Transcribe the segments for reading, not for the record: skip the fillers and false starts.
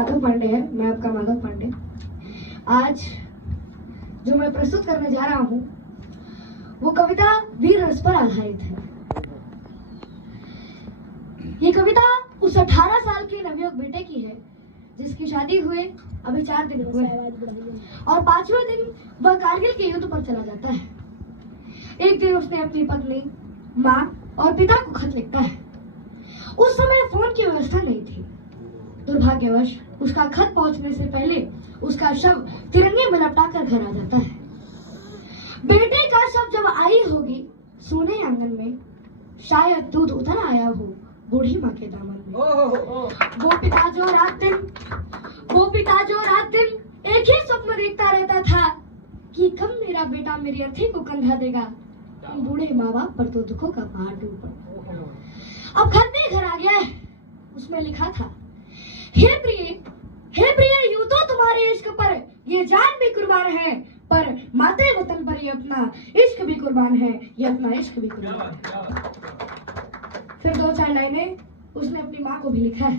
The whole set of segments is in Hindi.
माधव पांडे है, मैं आपका माधव पांडे। आज जो मैं प्रस्तुत करने जा रहा हूँ वो कविता वीर रस पर आधारित है। ये कविता उस 18 साल के नवयुवक बेटे की है जिसकी शादी हुए अभी 4 दिन हुए और 5वें दिन वह कारगिल के युद्ध पर चला जाता है। एक दिन उसने अपनी पत्नी, माँ और पिता को खत लिखता है। उस समय फोन की व्यवस्था नहीं थी। दुर्भाग्यवश उसका खत पहुंचने से पहले उसका शव तिरंगे में लपटाकर घर आ जाता है। बेटे का शव जब आई होगी सोने आंगन में, शायद दूध उतर आया हो बूढ़ी माँ के दामन में। वो पिता जो रात दिन एक ही स्वप्न देखता रहता था कि कब मेरा बेटा मेरी अर्थी को कंधा देगा। बूढ़े माँ बाप पर तो दुखों का पहाड़ टूट पड़ा। अब खत में घर आ गया है। उसमें लिखा था, हे प्रिय, यूं तो तुम्हारे इश्क पर ये जान भी कुर्बान है, पर माते वतन पर ये अपना इश्क भी कुर्बान है, ये अपना इश्क भी कुर्बान है। फिर 2-4 लाइनें उसने अपनी माँ को भी लिखा है।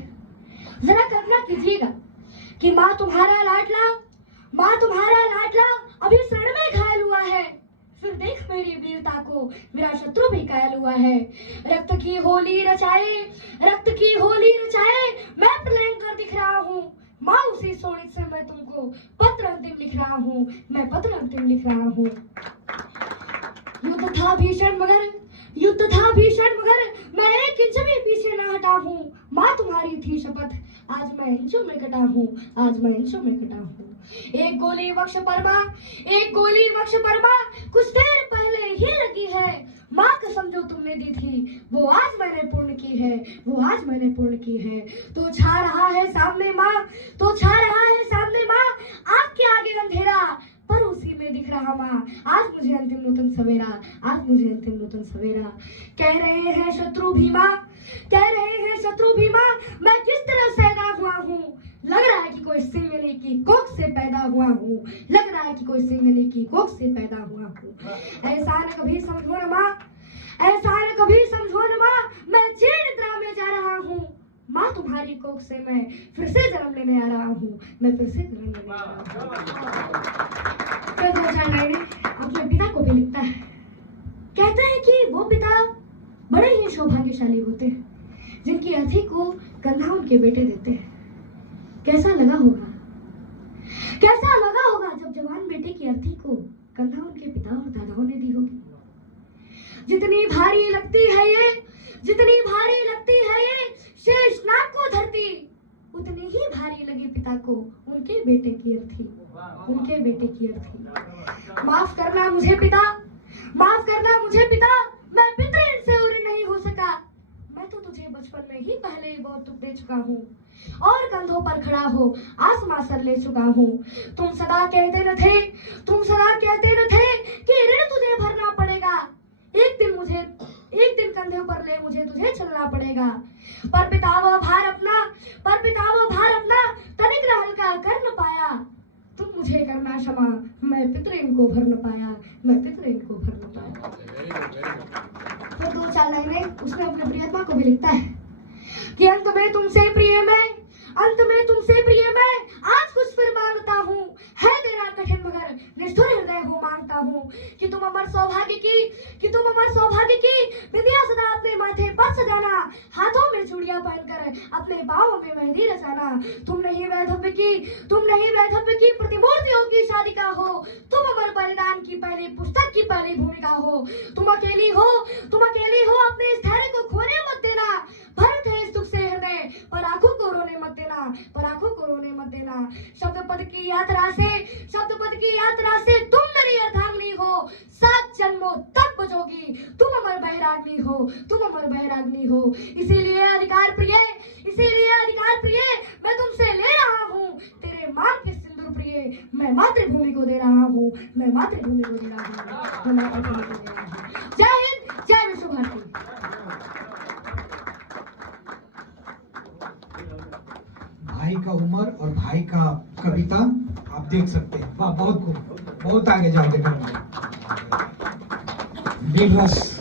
जरा कल्पना कीजिएगा कि माँ तुम्हारा लाडला अभी शरण में घायल हुआ है। फिर देख मेरी वीरता को मेरा शत्रु भी कायल हुआ है। रक्त की होली रचाए मैं प्रलयंकर दिख रहा हूँ। माँ उसी शोणित से मैं तुमको पत्र अंतिम लिख रहा हूँ। युद्ध था भीषण मगर मैं एक इंच भी पीछे न हटा हूँ। माँ तुम्हारी थी शपथ, आज मैं इंचों में कटा हूँ। एक गोली वक्ष परमा कुछ देर पहले ही लगी है। माँ कसम जो तुमने दी थी वो आज मैंने पूर्ण की है। तो छा रहा है सामने माँ, आग के आगे अंधेरा, पर उसी में दिख रहा माँ आज मुझे अंतिम नूतन सवेरा। कह रहे हैं शत्रु भीमा मैं किस तरह सैदा हुआ हूँ। लग रहा है कि कोई सिंगनी की कोख से पैदा हुआ हूँ। ऐसा न कभी समझो न माँ, मैं चीर निद्रा में जा रहा हूँ। माँ तुम्हारी कोख से मैं फिर से जन्म लेने आ रहा हूँ। फिर 2-4 लाइनें अपने पिता को भी लिखता है। कहते हैं कि वो पिता बड़े ही सौभाग्यशाली होते हैं जिनकी अर्थी को कंधा उनके बेटे देते हैं। कैसा लगा होगा जब जवान बेटे की अर्थी को कंधा उनके पिता और दादाओं ने दी होगी। जितनी भारी लगती है ये शेषनाग को धरती, उतनी ही भारी लगी पिता को उनके बेटे की अर्थी। माफ करना मुझे पिता, मैं पितृ से उरी नहीं हो सका। मैं तो तुझे बचपन में ही पहले ही बहुत दुख दे चुका हूँ और कंधों पर खड़ा हो आसमां सर ले चुका हूँ। तुम सदा कहते न थे कि ऋण तुझे भरना पड़ेगा। एक दिन कंधे पर ले मुझे तुझे चलना पड़ेगा। पर पिता वो भार अपना तनिक न हल्का कर न पाया। तुम मुझे करना क्षमा, मैं पितृ इनको भर न पाया। फिर 2-4 लाइनें उसने अपने प्रियतमा को भी लिखता है कि अंत में तुमसे प्रिय मैं आज कुछ फिर मांगता हूँ। है देना कठिन मगर निष्ठुर हृदय हो मांगता हूँ कि तुम अमर सौभाग्य की विद्या सदा अपने माथे पर सजाना, हाथों में चूड़ियां पहनकर अपने पाँव में मेहंदी रचाना। तुम नहीं वैधव्य की प्रतिमूर्तियों की शादिका हो। तुम अमर बलिदान की पहली पुस्तक की पहली भूमिका हो। तुम अकेली हो अपने इस धैर्य को खोने मत देना। भरत है इस दुख से हृदय, पर आंखों को रोने मत देना। शब्द पद की यात्रा से तुम मेरी अर्धांगिनी हो। 7 जन्मों तक बजोगी तुम अमर बैराग्नि हो। इसीलिए अधिकार प्रिय मैं तुमसे ले रहा हूँ तेरे मान के सिंदूर प्रिय। मैं मातृभूमि को दे रहा हूँ। जय हिंद, जय विश्व भारती। भाई का उम्र और भाई का कविता आप देख सकते हैं। वाह, बहुत खूब, बहुत आगे जाओ। देखा वीर रस